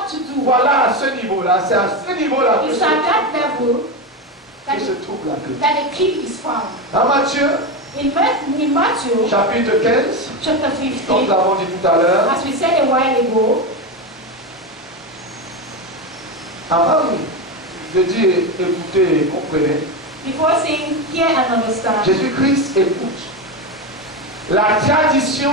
what to do. Voilà à ce niveau-là, c'est à ce niveau-là It's at that level que se trouve la clé. that the key is found. Dans Matthieu, In Matthew chapitre 15, chapter comme nous 15, l'avons dit tout à l'heure, as we said a while ago, avant de dire écoutez et comprenez, before saying hear and understand, Jésus-Christ écoute. La tradition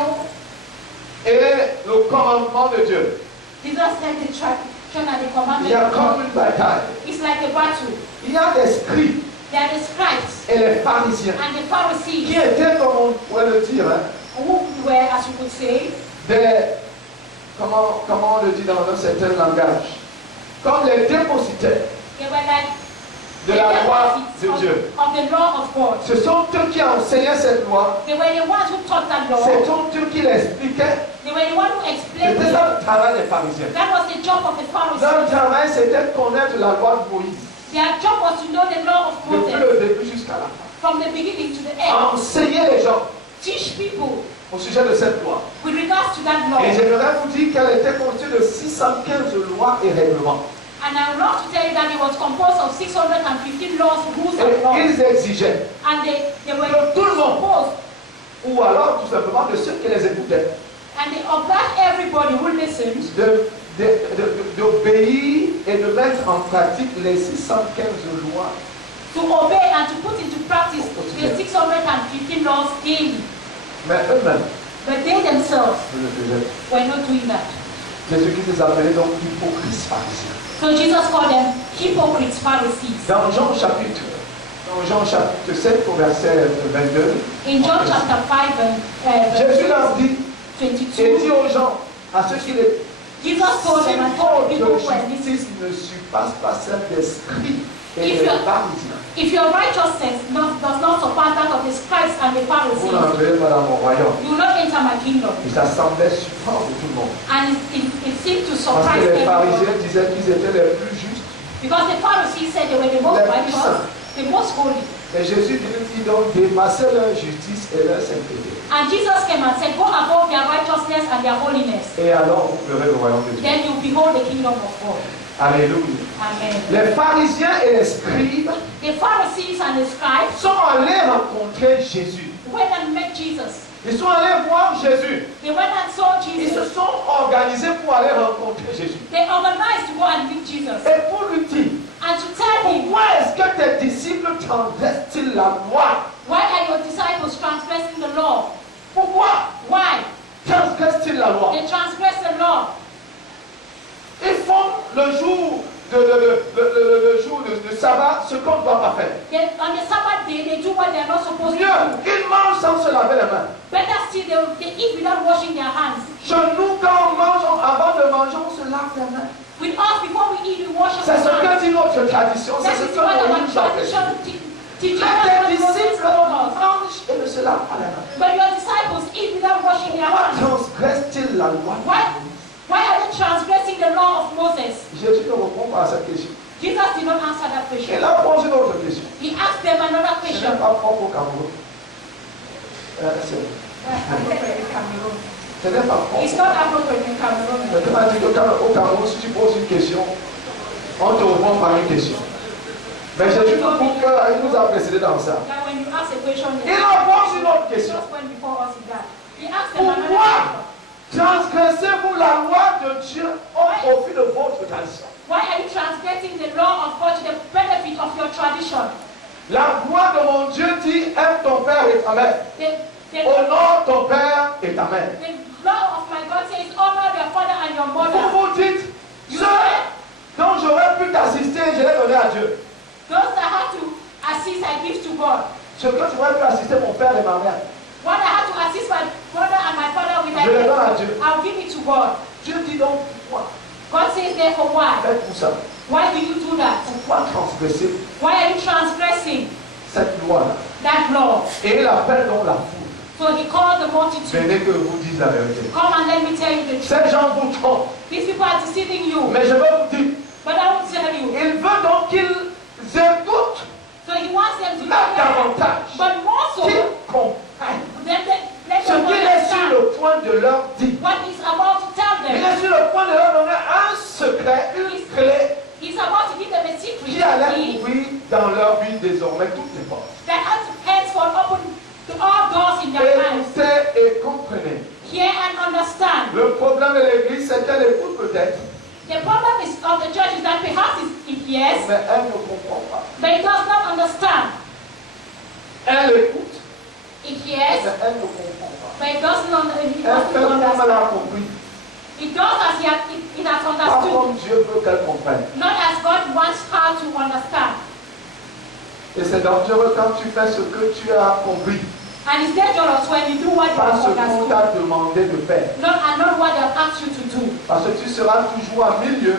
et le commandement de Dieu. Jesus said the tradition and the Il y a commandment. comme une bataille. It's like a battle. Il y a des scribes There are the scribes et les pharisiens and the qui Pharisees étaient, comme on pourrait le dire, hein, who were, as you could say, comment on le dit dans un certain langage, comme les dépositaires they were like de la loi de Dieu. of the law of God. Ce sont eux qui enseignaient cette loi, They were the ones who taught that law. c'est eux qui l'expliquaient. They were the ones who explained C'était it. ça le travail des pharisiens. That was the job of the Leur Pharisees. travail, c'était de connaître la loi de Moïse, Their job was to know the law of depuis Moses le début jusqu'à la fin. from the beginning to the end. Enseigner les gens Teach people au sujet de cette loi. with regards to that law. Et j'aimerais vous dire qu'elle était constituée de 615 lois et règlements. And I would love to tell you that it was composed of 615 laws, rules, and Et laws. ils exigeaient, And they were de tout le monde, supposed, ou alors tout simplement de ceux qui les écoutaient, and they obliged everybody who listened d'obéir et de mettre en pratique les 615 lois. to obey and to put into practice the 615 laws daily. Mais eux-mêmes But they themselves ne le faisaient were not doing that. pas. Jésus-Christ les appelait donc hypocrites pharisiens. So Jesus called them hypocrites, Pharisees. Dans Jean chapitre 7 au verset 22, In John chapter 5 and Jésus leur dit, et dit 22, aux gens, à ceux qui les Jesus told them and told the people who were listening, justice ne surpasse pas celle des scribes et If des you- pharisiens. if your righteousness does not surpass that of the scribes and the Vous Pharisees, n'entrez pas dans mon royaume. you will not enter my kingdom. Et ça semblait surprendre tout le monde. And it seemed to Parce surprise que les everyone. pharisiens disaient qu'ils étaient les plus justes. Because the Pharisees said they were the most Les plus righteous, saints. the most holy. Et Jésus dit donc dépasser leur justice et leur sainteté. And Jesus came and said, go above their righteousness and their holiness. Et alors vous verrez le royaume de Dieu. Then you behold the kingdom of God. Alléluia. Amen. Les pharisiens et les scribes The Pharisees and the scribes sont allés rencontrer Jésus. went and met Jesus. Ils sont allés voir Jésus. They went and saw Ils se Jesus. sont organisés pour aller rencontrer Jésus. They organized to go and meet Jesus. Et pour lui dire, And to tell him, pourquoi est-ce que tes disciples transgressent-ils la loi? why are your disciples transgressing the law? Pourquoi Why? transgressent-ils la loi? They transgress the law. Ils font le jour le jour de sabbat ce qu'on ne doit pas faire. On the Sabbath day, they do what they are not supposed to Mieux, do. ils mangent sans se laver les mains. Better still, they eat without washing their hands. Chez nous, quand on mange, avant de manger, on se lave les mains. With us, before we eat, we wash our C'est ce hands. que dit notre tradition, c'est That ce is que what our nous avons fait. tradition teaches Mais us tes what Moses disciples told us. mangent et ne se lavent pas les mains. But your disciples eat without washing their Pourquoi hands. transgressent-ils la loi? Why are they transgressing the law of Moses? Jésus ne répond pas à cette question. Jesus did not answer that Il question. a posé une autre question. He asked them another Ce question. n'est pas propre au Cameroun. Ce n'est pas propre. It's not appropriate in Cameroon. Maintenant, dit au Cameroun, si tu poses une question, on te répond par une question. Mais Jésus nous a précédé dans ça. That when you ask a question, Il a posé une autre question. just went before us in that. He asked them another Pourquoi question. transgressez-vous la loi de Dieu au profit de votre tradition? Why are you transgressing the law of God to the benefit of your tradition? La loi de mon Dieu dit aime ton père et ta mère. The Honore ton père et ta mère. law of my God says, honor your father and your mother. Vous vous dites, ceux dont j'aurais pu t'assister, je l'ai donné à Dieu. Those that had to assist, I give to God. Ce que j'aurais pu assister mon père et ma mère, What I had to assist my mother and my father with, je le donne à Dieu. I'll give it to God. Dieu dit donc, pourquoi God says, therefore, why? faites-vous ça? Why do you do that? Pourquoi transgresser Why are you transgressing cette loi-là? that law? Et il appelle donc la foule. So he called the multitude. Venez que je vous dise la vérité. Come and let me tell you the truth. Ces gens vous trompent. These people are deceiving you. Mais je veux vous dire, But I will tell you. il veut donc qu'ils écoutent So he wants them to là hear. davantage, But more so, qu'ils comprennent let ce them qu'il est sur understand le point de leur dire. what he's about to tell Il them. est sur le point de leur donner un secret. dans leur vie désormais toutes les portes. That henceforth open to all doors in their lives. Écoutez et comprenez. Hear and understand. Le problème de l'église, c'est qu'elle écoute peut-être, The problem is of the church is that perhaps it hears, mais elle ne comprend pas. but it does not understand. Elle écoute, It mais hears, elle ne comprend pas. but it doesn't Elle fait comme elle understand. a compris, It does as it has pas understood, comme Dieu veut qu'elle comprenne. not as God wants her to understand. Et c'est dangereux quand tu fais ce que tu as compris, And it's dangerous when you do what you pas have ce qu'on understood, t'a demandé de faire. not what they have asked you to do. Parce que tu seras toujours à milieu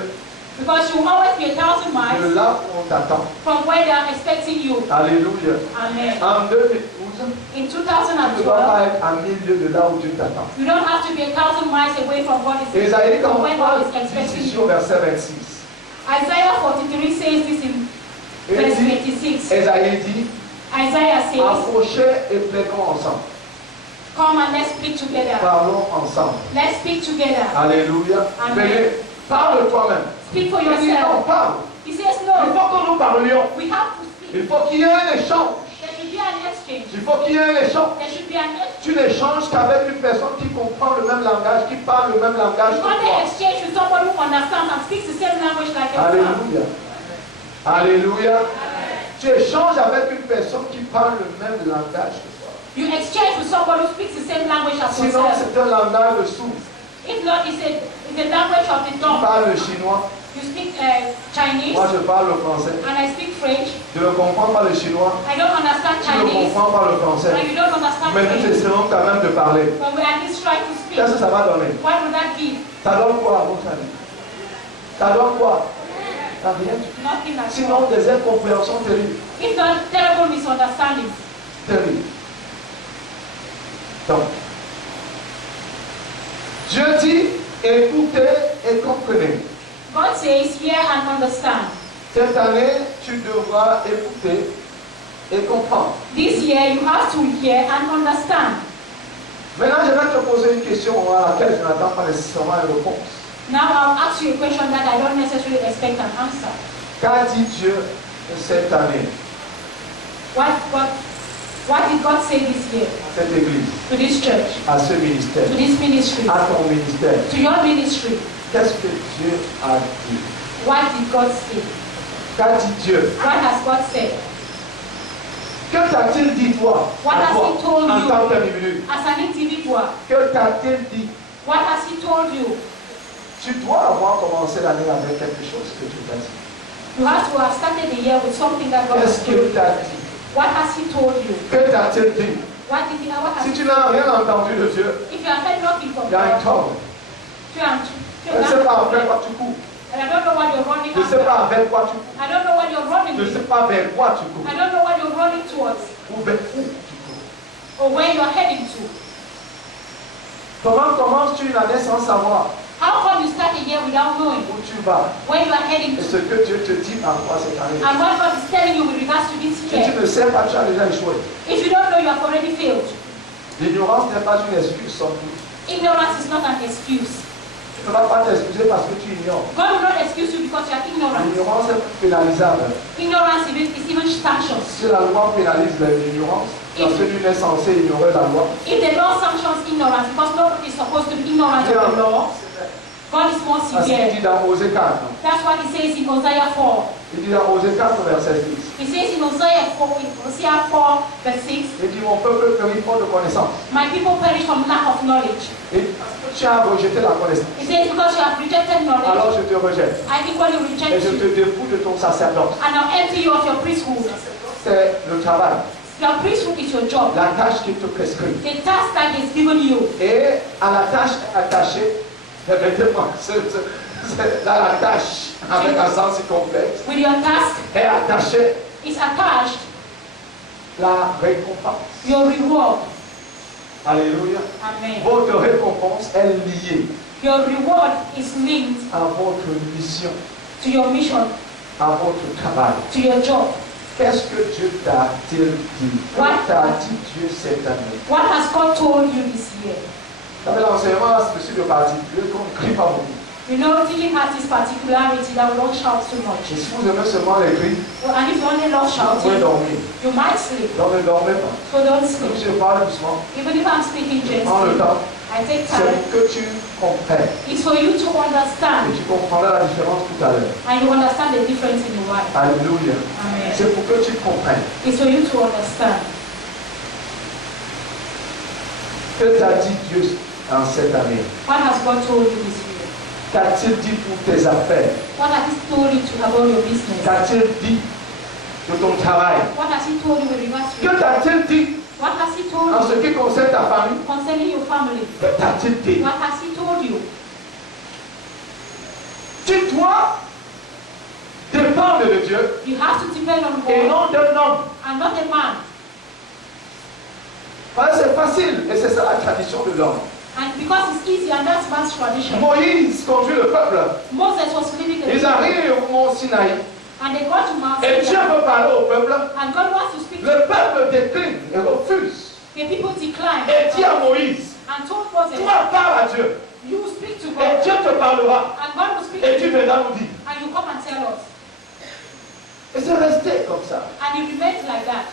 Because you will always be 1,000 de miles là où on t'attend. from where they are expecting you. Alléluia. Amen. En 2012, In tu ne dois 2012, pas être à milieu de là où Dieu t'attend. you don't have to be 1,000 miles away from what is Ésaïe from where God is commence expecting ici you. au verset 26. Isaiah 43 says this in Il verse dit, 26. Ésaïe dit, Isaiah says, approchez et plaignons ensemble. come and let's speak together. Parlons ensemble. Let's speak together. Alléluia. Amen. Venez, parle toi-même. Speak for Il dit, non, yourself. parle. He says, Il no, faut que nous parlions. we have to speak. Il faut qu'il y ait un échange. There should be an exchange. Il faut qu'il y ait un échange. There should be an exchange. Tu n'échanges qu'avec une personne qui comprend le même langage, qui parle le même langage You que want to toi. exchange with somebody who understands and speaks the same language like yourself. Alléluia. Alléluia. Tu échanges avec une personne qui parle le même langage que toi. You exchange with somebody who speaks the same language as Sinon, yourself. c'est un langage de sourd. If not, it's a language of the Tu dumb. parles le chinois, You speak Chinese, moi je parle le français. and I speak French. Je ne comprends pas le chinois, I don't understand tu ne Chinese, comprends pas le français. and you don't understand Mais nous French. essayons quand même de parler. But we at least try to speak. Qu'est-ce que ça va donner? What would that be? Ça donne quoi à votre avis? Ça donne quoi? Ça rien du tout. Nothing at all. Sinon, des incompréhensions terribles. If not, terrible misunderstandings. Terribles. Donc, Dieu dit, écoutez et comprenez. God says, hear and understand. Cette année, tu devras écouter et comprendre. This year, you have to hear and understand. Maintenant, je vais te poser une question à laquelle je n'attends pas nécessairement une réponse. Now I'll ask you a question that I don't necessarily expect an answer. Qu'a dit Dieu cette année What did God say this year à cette église, to this church, à ce ministère, to this ministry, à ton ministère? to your ministry? Qu'est-ce que Dieu a dit? What did God say? Qu'a dit Dieu? What has God said? Que t'a-t-il dit toi, What à has toi, he told en you? tant qu'individu? As an individual, Que t'a-t-il dit? what has He told you? Tu dois avoir commencé l'année avec quelque chose que Dieu t'a dit. You have to have started the year with something that God has Qu'est-ce told you. qu'il t'a dit? What has He told you? Que t'a-t-il dit? What has Si tu n'as rien entendu de Dieu, If you have heard nothing from il y a un God, tort. tu as- Je ne sais pas vers quoi tu cours. and I don't know what you're running Je ne sais after. pas vers quoi tu cours. I don't know what you're running Je ne sais to. pas vers quoi tu cours. I don't know what you're running towards Ou vers où tu cours. or where you're heading to. Comment commences-tu une année sans savoir How come you start a year without knowing où tu vas where you are heading et to? ce que Dieu te dit par rapport à cette année? And what God is telling you with regards to this Si tu year. ne sais pas, tu as déjà échoué. If you don't know, you have already failed. L'ignorance n'est pas une excuse sans doute. Ignorance is not an excuse. Tu ne vas pas t'excuser parce que tu ignores. God will not excuse you because you are ignorant. L'ignorance est pénalisable. Ignorance is even sanctioned. Si la loi pénalise l'ignorance, parce que tu es censé ignorer la loi. If the law sanctions ignorance, because nobody is supposed to be ignorant of the law, God is more Parce qu'il severe. dit dans Osée 4. That's what He says in Hosea 4. Il dit dans Osée 4, verset 6. He says in Hosea 4, verse 6, Il dit, mon peuple périt faute de connaissance. my people perish from lack of knowledge. Et parce que tu as rejeté la connaissance, He says, because you have rejected knowledge, alors je te rejette. I equally Et reject je you, te dépouille de ton sacerdoce. and I'll empty you of your priesthood. C'est le travail, Your priesthood is your job. la tâche qui te prescrit. The task that is given you. Et à la tâche attachée, répétez-moi, la tâche avec un sens complexe With your task est attachée is attached la récompense. your reward. Alléluia. Amen. Votre récompense est liée Your reward is linked à votre mission, to your mission, à votre travail. to your job. Qu'est-ce que Dieu t'a-t-il dit? What? Que t'a dit Dieu cette année? What has God told you this year? Vous savez, l'enseignement, c'est le particulier qu'on ne crie pas beaucoup. You know, Philip has this particularity that we don't shout too much. Et si vous aimez seulement les cris, And if you only love vous pouvez shouting, dormir. you might sleep. Donc ne dormez pas. So don't Comme sleep. je parle doucement, Even if I'm speaking prends le gently, temps. I take C'est time. pour que tu comprennes. It's for you to Et understand. tu comprendras la différence tout à l'heure. And you understand the difference in your life. Alléluia. Amen. C'est pour que tu comprennes. It's for you to understand. Que t'a dit Dieu en cette année? What has God told you this year? Qu'a-t-il dit pour tes affaires? What has He told you about your business? Qu'a-t-il dit de ton travail? What has He told you with regards to Que t'a-t-il dit What has He told en you ce qui concerne ta famille? concerning your family? Que t'a-t-il dit? What has He told you? Tu dois dépendre de Dieu You have to depend on et God non d'un homme. and not a man. Parce que c'est facile et c'est ça la tradition de l'homme. And because it's easy and that's man's tradition. Moïse conduit le peuple. Moses was living the Ils arrivent au mont Sinaï and they got to Mount et Dieu Sinai. veut parler au peuple. And God wants to speak to Le peuple décline et refuse. the people decline Et dit à Moïse, and told Moses, toi parle à Dieu you speak to et God Dieu te parlera and God will speak et to tu you viendras nous dire. and you come and tell us. Et c'est resté comme ça. And it remains like that.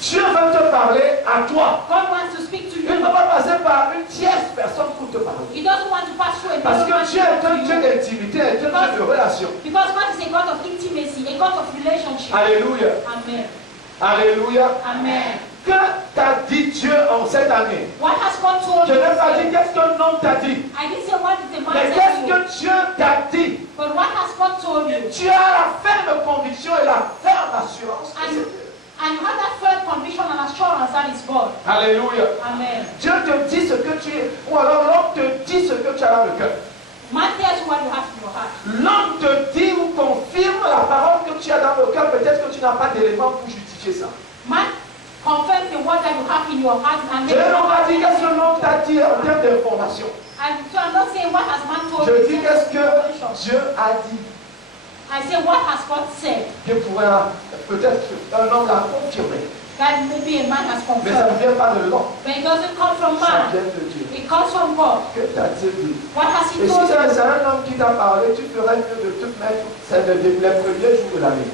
Dieu veut te parler à toi. God wants to speak to Il ne you. va pas passer par une tierce personne pour te parler. He doesn't want to pass through a Parce que person Dieu est un to Dieu you. d'intimité, un Dieu de relation. Because God is a God of intimacy, a God of relationship. Alléluia. Amen. Alléluia. Amen. Que t'a dit Dieu en cette année? What has God told Je you? n'ai pas dit qu'est-ce qu'un homme t'a dit. I didn't say what did the man Mais tell qu'est-ce you. que Dieu t'a dit? But what has God told you? Tu as la ferme conviction et la ferme assurance que c'est Dieu. And you have that firm conviction and assurance that is God. Alléluia. Amen. Dieu te dit ce que tu es, ou alors l'homme te dit ce que tu as dans le cœur. Man tells you what you have in your heart. L'homme te dit ou confirme la parole que tu as dans le cœur. Peut-être que tu n'as pas d'éléments pour justifier ça. Man confirms the word that you have in your heart and Je makes n'ai pas dit qu'est-ce que you l'homme t'a dit en termes d'information. And so I'm not saying what has man told Je you. dis qu'est-ce que Dieu a dit. I say what has God said. Dieu pourrait, peut-être un homme l'a confirmé. That maybe a man has Mais ça ne confirmed. vient pas de l'homme. But it doesn't come from Ça man. vient de Dieu. It comes from God. Que t'a-t-il dit? What has He Et si told c'est you? un homme qui t'a parlé, tu ferais mieux de te mettre, c'est les premiers jours de l'année.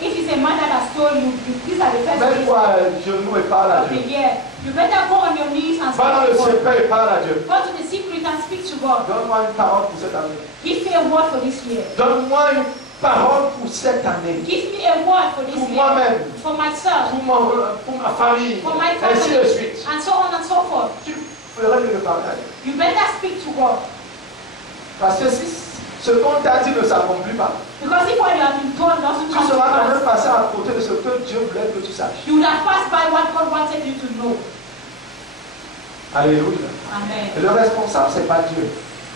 If it's a man that has told you, these are the first days Mets-toi à genoux et parle à of the Dieu. year, you better go on your knees and Va dans le speak to God. secret et parle à Dieu. Go to the secret and speak to God. Donne-moi une parole pour cette année. Give me a word for this year. Donne-moi une parole pour cette année. Give me a word for this Pour year. moi-même, For myself. pour ma famille, For my ainsi de family. suite. And so on and so forth. Tu ferais mieux de parler à Dieu. You better speak to God. Parce que si ce qu'on t'a dit ne s'accomplit pas, Because if what you have been told doesn't tu come to seras quand même pass, passé à côté de ce que Dieu voulait que tu saches. you would have passed by what God wanted you to know. Alléluia. Amen. Et le responsable, ce n'est pas Dieu,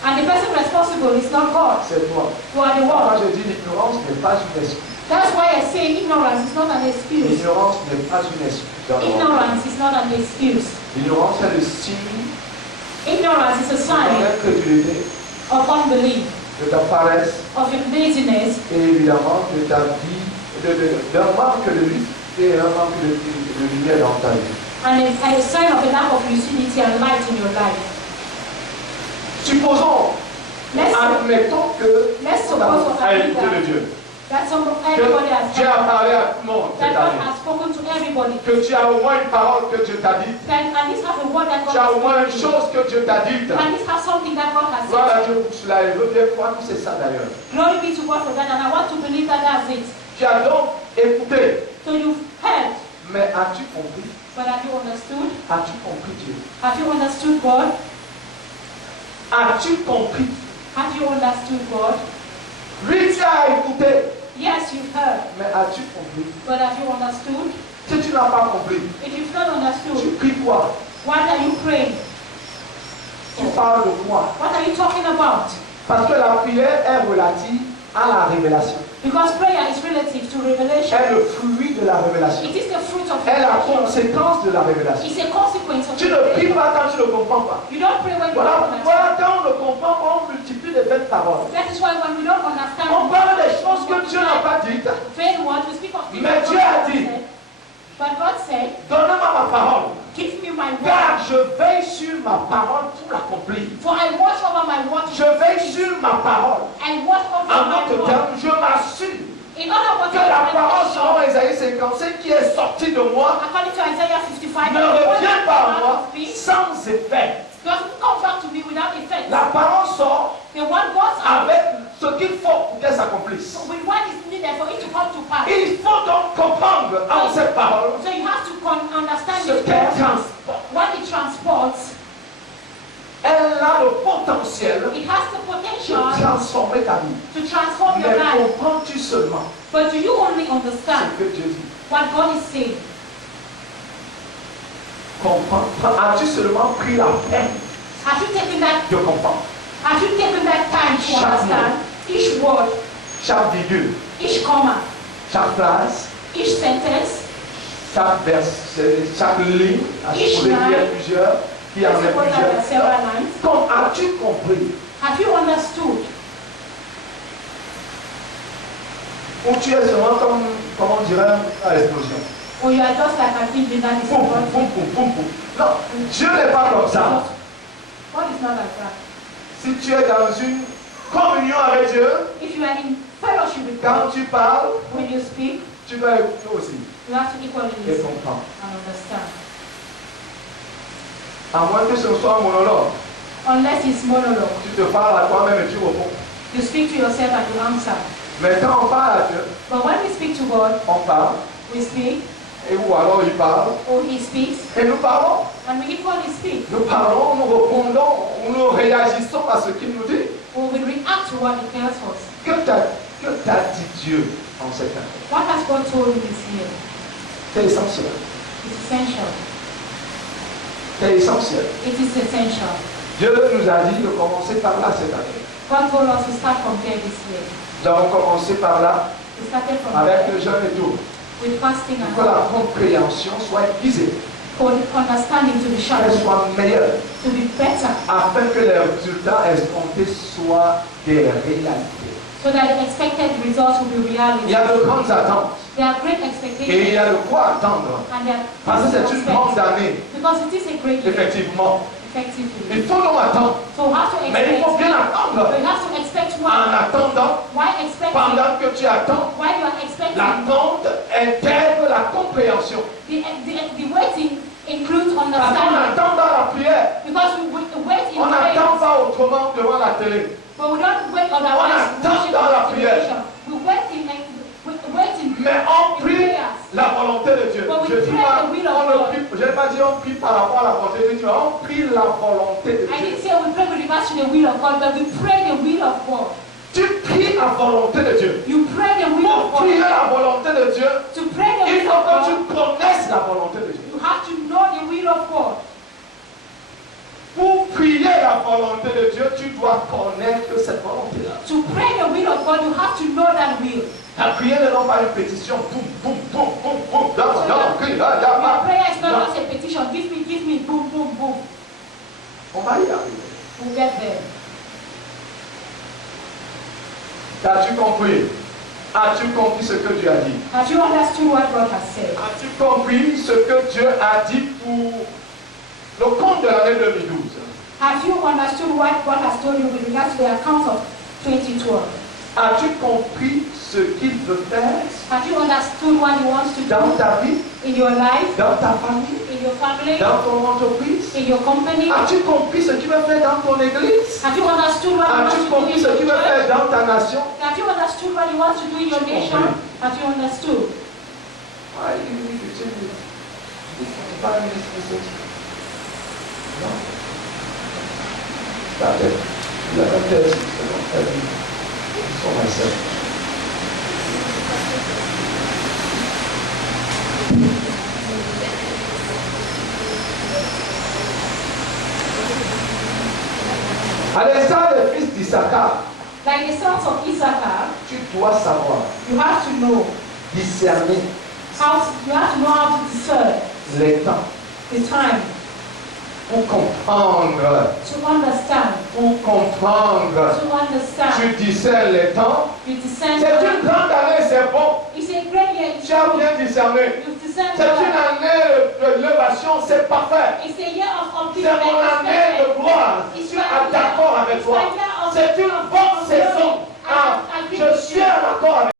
And the person responsible is not God. c'est toi. You are the Moi, one. je dis l'ignorance n'est pas une excuse. That's why I say ignorance is not an excuse. L'ignorance n'est pas une excuse. dans le monde. Ignorance is not an excuse. L'ignorance est le signe Ignorance is a de sign l'incrédulité, of unbelief, de ta paresse of your laziness, et évidemment de ta vie, d'un manque de lucidité et un manque de lumière dans ta vie. and a sign of a lack of lucidity and light in your life. Supposons, admettons que Let's on suppose a écouté de Dieu, that que everybody has Dieu a heard, parlé à tout le monde that cette God année, has spoken to everybody, que tu as au moins une parole que Dieu t'a dit, that at least have a word that God tu as has au moins une spoken to you. chose que Dieu t'a dite. At least have something that God has Gloire à said. Dieu pour cela et veux bien croire que c'est ça d'ailleurs. Glory be to God for that, and I want to believe that that's it. Tu as donc écouté, So you've heard, mais as-tu compris? but have you understood? As-tu compris Dieu? Have you understood God? As-tu compris? Have you understood God? Lui, tu as écouté, Yes, you've heard, mais as-tu compris? but have you understood? Si tu n'as pas compris, If you've not tu understood, pries quoi? what are you praying? Tu parles de quoi? What are you talking about? Parce que la prière est relative à la révélation. Because prayer is relative to revelation. Est le fruit de la révélation. It is the fruit of Est la revelation. conséquence de la révélation. It's a consequence of Tu ne pries revelation. pas quand tu ne comprends pas. You don't pray when you Voilà don't pourquoi understand. quand on ne comprend pas, on multiplie les belles paroles. That is why when we don't understand, On parle des choses que Dieu n'a pas dites. fail what we speak of things Mais that Dieu God a has dit. said. But God said, Donne-moi ma parole. give me my Car word, je veille sur ma parole pour l'accomplir. for I watch over ma parole. and watch over En my d'autres word. termes, je m'assure In other words, que la parole selon Isaïe 55 qui est sortie de moi according to Isaiah 55, ne the word revient pas à out moi of me sans effet. doesn't come back to me without effect. La parole sort The word goes out avec ce qu'il faut pour qu'elle s'accomplisse. with what is needed for it to come to pass. Il faut donc comprendre en cette parole So you have to understand ce this qu'elle word, transporte. what it transports. Elle a le potentiel It has the de potential transformer ta vie. to transform your Mais life. comprends-tu seulement But do you only ce understand que Dieu dit? what God is saying? As-tu seulement pris la peine Have you taken that? de comprendre? Have you taken that time to Chaque understand each word, Chaque virgule, each comma, chaque phrase, each sentence, chaque verset, chaque ligne, Each pour les line. dire plusieurs, qui en est suppose that there are plusieurs. several lines. Comme as-tu compris? Have you understood? Ou tu es seulement comme on dirait, à l'explosion. Or you are just like an engine that is Boum, boum, about boum, boum, boum, boum. Non, Dieu n'est pas comme ça. God is not like that. Si tu es dans une communion avec Dieu, If you are in fellowship with quand God, tu parles, when you speak, tu dois écouter aussi you have to equally et listen comprendre. and understand. À moins que ce soit un monologue. Unless it's monologue. Tu te parles à toi-même et tu réponds. You speak to yourself and you answer. Mais quand on parle à Dieu, But when we speak to God, on parle, we speak, et ou alors il parle, or He speaks, et nous parlons. and we equally speak. Nous parlons, nous répondons, nous réagissons à ce qu'il nous dit. Or we react to what He tells us. Que t'a dit Dieu en cette année? What has God told you this year? C'est essentiel. It's essential. C'est essentiel. It is essential. Dieu nous a dit de commencer par là cette année. God told us to start from there this year. Nous avons commencé par là We started from avec there le jeûne et tout. with fasting and Pour que la compréhension soit aiguisée, for the understanding to be qu'elle sharp, soit meilleure, to be better, afin que les résultats escomptés soient des réalités. so that the expected results will be Il reality. y a de grandes attentes There are great et il expectations y a de quoi attendre. and there Parce que are c'est une grande prospects. année, Because it is a great year, effectivement. effectively. Il faut donc attendre. So we have to Mais il faut expect. bien attendre. We have to expect En one. attendant, Why expecting? pendant que tu attends, Why you are expecting? l'attente intègre la compréhension. The waiting includes Parce qu'on understanding. attend dans la prière. Because we wait in On n'attend prayer, pas autrement devant la télé. but we don't wait otherwise. attend worship dans la and prière. celebration. We wait in Mais on in prie prayers. la volonté de Dieu. But we Je dis pray pas, the will of on ne God. prie, je n'ai pas dit on prie par rapport à la volonté de Dieu, on prie la volonté de I Dieu. didn't say we pray with regards to the will of God, but we pray the will of God. Tu pries la volonté de Dieu. You pray the will of Pour prier God. la volonté de Dieu, To pray the il will faut of que God, tu connaisses la volonté de Dieu. you have to know the will of God. Pour prier la volonté de Dieu, tu dois connaître cette volonté-là. To pray the will of God, you have to know that will. Ta prière n'est non pas une pétition, boum, boum, boum, boum, boum, dans le cri, là, Your là, prayer is là. not just a petition. Give me, boom, boom, boom. On va y arriver. We'll get there. As-tu compris? As-tu compris ce que Dieu a dit? Have you understood what God has said? As-tu compris ce que Dieu a dit pour le compte de l'année 2012? Have you understood what God has told you with regards to the account of 2012? As-tu compris ce qu'il veut faire Have you understood what He wants to dans do ta vie, in your life, dans ta famille, in your family, dans ton entreprise? in your company? As-tu compris ce qu'il veut faire dans ton église? Have you understood what He wants As-tu to do compris in ce your qu'il veut church? faire dans ta nation? Have you understood what He wants to do in your nation? Have you understood? Ah, il dit que Dieu dit, il ne faut pas ministrer. Non. La tête. Il a la tête. It's for myself. À l'instar des fils d'Issachar, Like the sons of Issachar, tu dois savoir, you have to know discerner you have to know how to discern les temps the time, pour comprendre. to understand, Pour comprendre. to understand. Tu discernes les temps. You discern. C'est une grande année, c'est bon. It's a great year. Tu as bien discerné. You discern. C'est une année de levation, c'est parfait. It's a year of C'est mon année de gloire. Je suis d'accord avec It's toi. a year of c'est une bonne saison. Je suis en accord avec